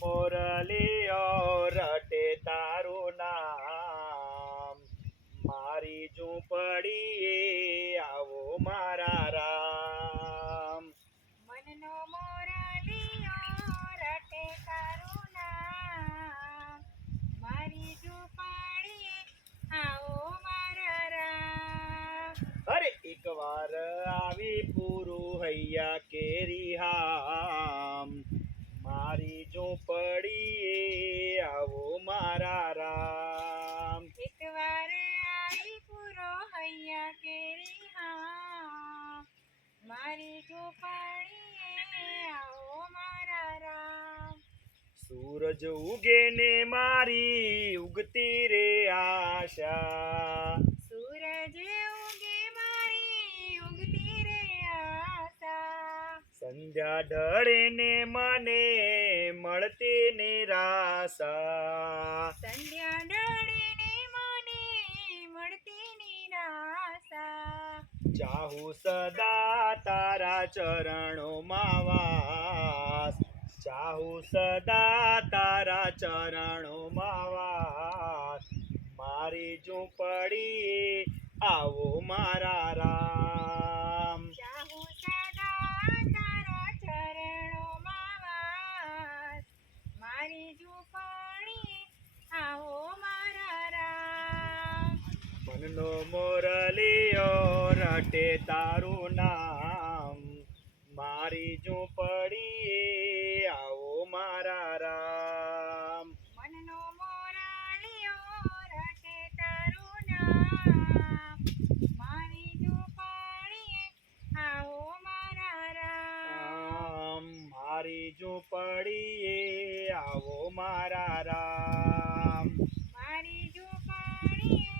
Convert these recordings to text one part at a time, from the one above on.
મોરલીઓ રટે તારું નામ, મારી ઝૂંપડીએ આવો મારા રામ. મનનો મોરલીઓ રટે તારું નામ, મારી ઝૂંપડીએ આવો મારા રામ. અરે એકવાર આવી પૂરું હૈયા કેરી હામ, મારી ઝૂંપડીએ આવો મારા રામ. એકવાર આવી પૂરો હૈયા કેરી હા, મારી ઝૂંપડીએ આવો મારા રામ. સૂરજ ઉગે ને મારી ઉગતી રે આશા, સૂરજ ઉગે મારી ઉગતી રે આશા, સંધ્યા ઢળે ને મને મળતી નિરાશા. સંધ્યા ઢળીને મને મળતી નિરાશા. ચાહું સદા તારા ચરણોમાં વાસ, ચાહું સદા તારા ચરણોમાં વાસ, મારી ઝૂંપડીએ આવો મારા રામ. ચાહું સદા તારા ચરણોમાં વાસ, મારી ઝૂંપડીએ આવો મારા રામ. મનનો મોરલીઓ રટે તારું નામ, મારી ઝૂંપડીએ આવો મારા રામ. મનનો મોરલીઓ રટે તારું નામ, મારી ઝૂંપડીએ આવો મારા રામ. મારી ઝૂંપડીએ આવો મારા રામ. મારી ઝૂંપડીએ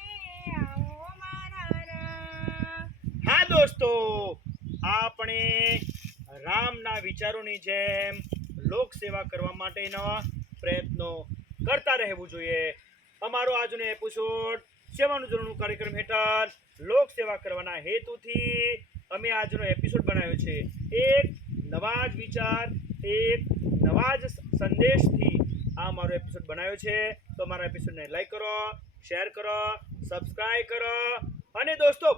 આવો મારા રામ. હા દોસ્તો, આપણે રામના વિચારોની જેમ લોક સેવા કરવા માટેના પ્રયત્નો કરતા રહેવું જોઈએ. અમારો આજનો એપિસોડ સેવાનું ધોરણનું કાર્યક્રમ હેઠળ લોક સેવા કરવાના હેતુથી અમે આજનો એપિસોડ બનાવ્યો છે. એક નવા જ વિચાર, એક નવા જ સંદેશથી આ મારો એપિસોડ બનાવ્યો છે. તો મારા એપિસોડને લાઈક કરો, શેર કરો, સબસ્ક્રાઈબ કરો અને દોસ્તો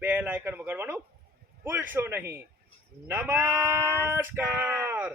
બેલ આઇકન વગાડવાનું ભૂલશો નહીં. નમસ્કાર.